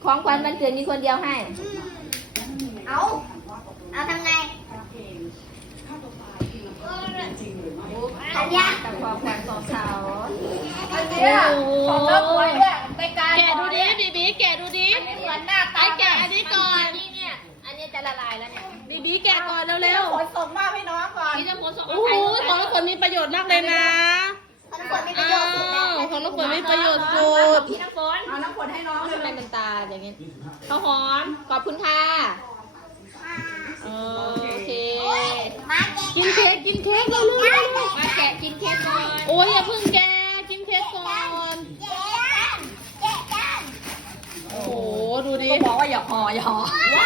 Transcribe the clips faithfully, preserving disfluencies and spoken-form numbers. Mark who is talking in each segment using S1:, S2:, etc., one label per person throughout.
S1: ของขวัญวันเกิดมีคนเดียวให้
S2: เอาเอาทำไงอันเนี้ย
S1: แต่ของขวัญของสาว
S2: อันเนี้ยของเลิกไว้เนี่ยไปการ
S3: แกะดูดิบีบีแกะดูดิ
S2: อันนี้เหมือนหน้าตา
S3: ไอ้แกะอันนี้ก่อน
S1: อันนี้เนี่ยอันนี้จะละลายแล้วเนี่ย
S3: บีบีแกะก่อนเร็ว
S2: ขนส่งมากให้น้องก่อน
S1: พี่จะโพสต์ส่ง
S3: ๆโอ้โหของน้ำฝนมีประโยชน์มากเลยนะ
S2: ขนส่งมีประโยชน์สุด
S3: อ้าวของน้ำฝนมีประโยชน์สุด
S1: พี่น้ำฝน
S2: เอาน้ำฝนให้น้อง
S1: ทำไมมันตาอย่างงี้ข้าวหอมขอบคุณค่ะโอเค
S2: มาแกะ
S3: กินเค้กกินเค้กเร็ว
S1: มาแกะกินเค้กก่อน
S3: ๆโอ้ยอย่าเพิ่งแกะกินเค้กก่อน
S2: แกะกันแกะกัน
S3: โอ้โหดูดิ
S1: บอกว่าอย่าห่ออย่าห่อ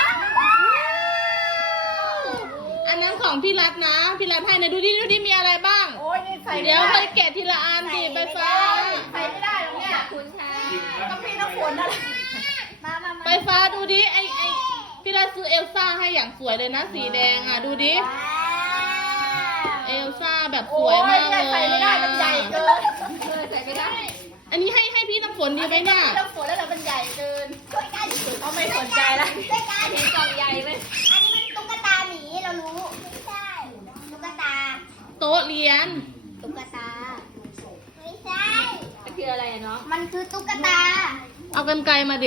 S3: อันนั้นของพี่รัตนะพี่รัตให้นะดูดิดูดิมีอะไรบ้าง
S2: โอ้ยนี่ใส่
S3: เดี๋ยวค่อยแกะทีละอันดิไปฟ้า
S2: ใส่ไม่ได้หรอกเนี่ย
S1: ขอบคุณค่ะ
S2: ก็พี่น้ำฝนนั่นแหละมามามา
S3: ไปฟ้าดูดิไอไอพี่รัตซื้อเอลซ่าให้อย่างสวยเลยนะสีแดงอ่ะดูดิเอลซ่าแบบส
S2: โอ้
S3: วย
S2: ย
S3: มากเลย
S2: ใส่ไม่ได้มันใหญ่เกิน
S1: เออใส่ไม่ได้
S3: อันนี้ให้ให้พี่น้ำฝนดีไหมเนี่ย
S2: น้ำฝนแล้วมันใหญ่เกินช่วยกันเขาไม่สนใจแล้วช่วยกัน
S1: เห็นกล่องใหญ่ไหม
S2: อันนี้มันตุ๊กตาหมีเรารู้ไม่ใช่ตุ๊กตา
S3: โต๊ะเรียน
S2: ตุ๊กตาไม่ใช่
S1: มันคืออะไรอะเนาะ
S2: มันคือตุ๊กตา
S3: เอากันไกลมาดิ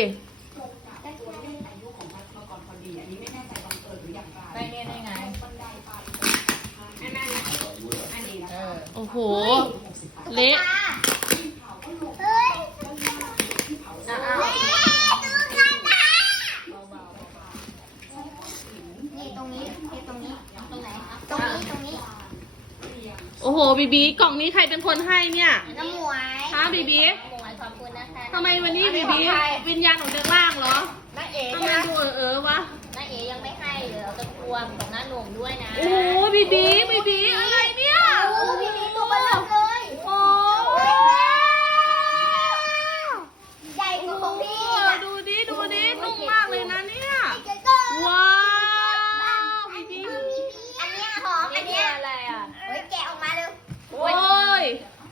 S1: ไปเนี่ยได้ไงอันนั้นนะอันนี้เออ
S3: โอ้โหเละ
S2: เฮ้ย
S1: อ่ะ
S2: เฮ้ยตุ๊กตานี่ตรงนี้นี่ตรงนี้ตรงไหนตรงนี้ตรงนี้
S3: โอ้โหบีบีกล่องนี้ใครเป็นคนให้เนี่ย
S2: น้ำหมวย
S3: ฮะบีบี
S1: หมวยขอบคุณนะคะ
S3: ทำไมวันนี้บีบีวิญญาณออกจากร่างเหรอ
S2: น้าเอ๋
S3: ทำไมดูเออเออวะ
S1: น้าเอ๋ยังไม่ให้เลยเอาตะกวงของน้าหนุ่มด้วยนะ
S3: โอ้โหบีบีบีบีอะไรเนี่ย
S2: โอ้พี่นี่ตัวเบลอเลย
S3: โอ้
S2: ใหญ่กว่าของพี่
S3: โหดูดิดูดินุ่มมากเลยนะเนี่ย
S2: เจ๊ก็
S3: ว้าวบีบี
S2: อันเนี้ยหอมอัน
S1: นี่
S2: เนี้ย
S1: อะไรอ่ะ
S2: เฮ้ยแกะออกมาเร็ว
S3: โอ้ย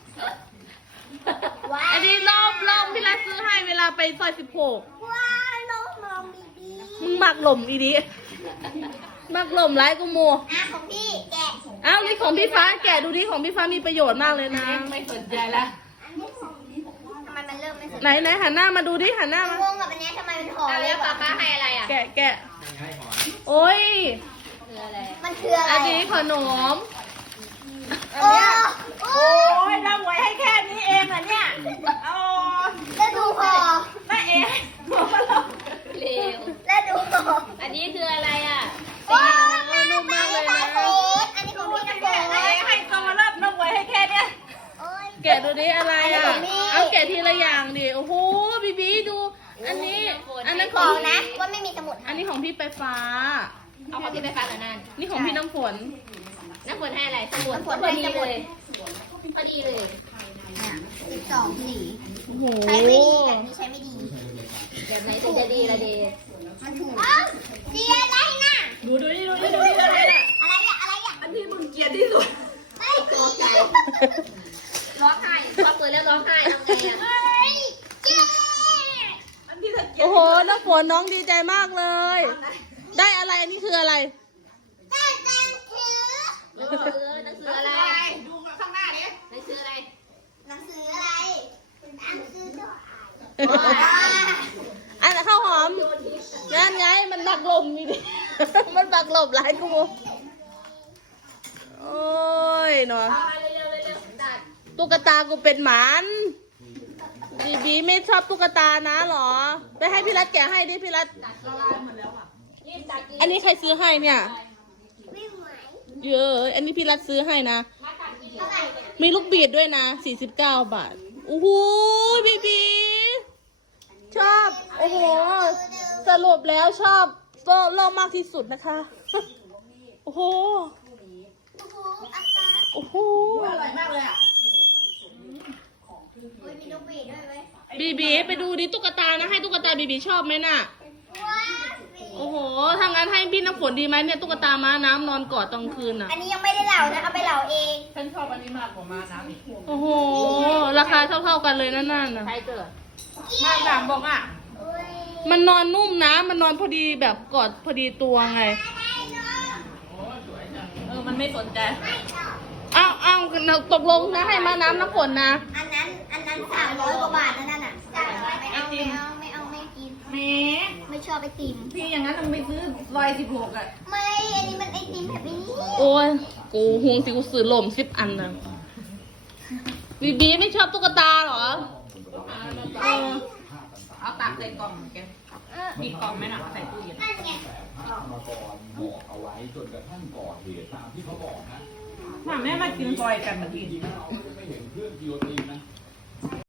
S2: ว้า
S3: อันนี้ล่มล่มพี่รัตซื้อให้เวลาไปซอยสิบหก
S2: ว้าวน้องมองบีบี
S3: มึงหมักหล่มอีดิหมักหล่มไร้กูโม
S2: อ่ะของพี่แกะ
S3: อ้าวนี่ของพี่ฟ้าแกะดูดิของพี่ฟ้ามีประโยชน์มากเลยนะ
S1: ไม่สนใจแล้ว
S2: อันนี้ของทำไมมันเริ่มไม่สน
S3: ไหนไหนหันหน้ามาดูดิหันหน้ามา
S2: งงกับอันเนี้ยทำไมมันหอม
S1: เอาแล้วป้าป้าให้อะไรอ่ะ
S3: แกะแกะโอ้ย
S1: คืออะไร
S2: มันคืออะไร
S3: อันนี้ขนม
S2: โอ้โอ้
S4: โอ้ยเราไว้ให้แค่นี้เองเหรอเนี่ยโอ้
S2: แล้วดูหอ
S4: แม่เอ๋หัวมันเรา
S1: เร็ว
S2: แล้วดูหอ
S1: อันนี้คืออะไรอ่ะ
S2: โอ้ยนุ่มมากเลยนะอันนี้ของพี่น้ำฝน
S4: ไว้ให้ตัวมาเริ่มเราไว้ให้แค่เนี้ย
S2: โอ้ย
S3: แกะดูดิอะไรอ่ะ
S2: อันนี้ของพี่
S3: เอาแกะทีละอย่างดิโอ้โหบีบีดู อันนี้ อันนั้น
S2: บ
S3: ข
S2: อ
S3: อง
S2: กนะว่าไม่มีสมุด
S3: อันนี้ของพี่ไปฟ้า
S1: เอาของที่ไปฟังเหรอนั่น
S3: นี่ของพี่น้ำฝน
S1: น้ำฝนให้อะไรสมุด
S2: น้ำฝน
S1: พอ
S2: ให้
S1: ดี
S2: สมุ
S1: เล
S2: ด
S1: ยพอดีเลย
S2: สิบสองสี
S3: โอ้โห
S2: ใช้ไม่ดีแบบนี้ใช้ไม่ดี
S1: แบบไหนถึงจะดีละเดย์
S2: มันถูกดีอะไรน่ะ
S4: ดูดูนี่ดูนี่ดูนี่ดูนี่
S2: อะไรอะอะไรอะ
S4: อันที่มึงเกลียดที่สุด
S2: ไม่ดีใจ
S1: ร้องไห้พอเปิดแล้วร้องไห้ทำไงอ่ะ
S2: เฮ้ยเจ๊
S4: อันที่เธอเกลียด
S3: โอ้โหน้ำฝนน้องดีใจมากเลย ได้อะไรอันนี้คืออะไร
S2: ได้จังคือ
S1: เออเออหนังสืออะไร
S4: ดูข้างหน้าดิ
S1: หนังสืออะไร
S2: หนังสืออะไรหนังสือตัว
S3: อันนั้นข้าวหอมนั่นไงมันบักลมนี่ดิ มันบักลมหลายกูโอ้ยเนาะ
S1: เอามาเร็วๆเร็วๆตัด
S3: ตุ๊กตากูเป็นหมันบีบีไม่ชอบตุ๊กตานะหรอ ไปให้พี่รัตแกะให้ดิพี่รัต
S1: ยืดตัด
S3: อันนี้ใครซื้อให้เนี่ย
S2: ไม่ไหว
S3: เยอะ อันนี้พี่รัตซื้อให้นะ
S1: มาตัดกิน
S2: เท่าไหร่เนี่ย
S3: มีลูกบีดด้วยนะสี่สิบเก้าบาท โอ้โหบีบี ชอบ โอ้โห สรุปแล้วชอบโซ่โลกมากที่สุดนะคะ โอ้โห
S2: โอ้โหอาการ
S3: โอ้โห
S4: อร่อยมากเลยอ่ะ
S2: โอ้ยมีนกหวีดด้วยไหม
S3: บีบีไปดูดิตุ๊กตานะให้ตุ๊กตาบีบีชอบไหมน่ะ
S2: ว้า
S3: โอ้โหถ้างั้นให้พี่น้ำฝนดีไหมเนี่ยตุ๊กตาม้าน้ำนอนกอดตอนคืนน่ะ
S2: อันนี้ยังไม่ได้เหล่านะเอาไปเหล่าเอง
S4: ฉันชอบอันนี้มากกว่ามาน้ำอีก
S3: โอ้โห ราคาเท่าๆกันเลยนั่นน่ะ
S1: ใครเกิด
S4: มาสามบอกอ่ะ
S2: โอ้ย
S3: มันมันนอนนุ่มนะ มันนอนพอดีแบบกอดพอดีตัวไง
S1: เออ มันไม่สนใจ
S3: อ้าวอ้าวตกลงนะให้มาน้ำน้ำฝนนะ
S2: อันนั้นอันนั้นสามร้อยกว่าบาทนั่นน่ะไม่เอาไม่เอาไม่เอาไม่กิน
S1: แหม
S2: ไม่ชอบไอติม
S1: พี่อย่างนั้นต้องไปซื้อรอยสิบหกอ่ะ
S2: ไม่อันนี้มันไอติมแบบนี้
S3: โอ้ย กูห่วงสิกูซื้อลมสิบอันนะบีบีไม่ชอบตุ๊กตาเหรอ
S1: เออเอาตักใส่กล่องแกมีกล่องไหมน่ะเอาใส่ตู้เย็น
S2: นั่นไง
S5: มาก่อนบอกเอาไว้จนกระทั่งก่อเหตุตามที่เขาบอกนะ
S4: ถ้าแม่มากินซอยกันมาที
S5: จริงๆแล้วเราไม่เห็นเครื่องกิโยตินนะ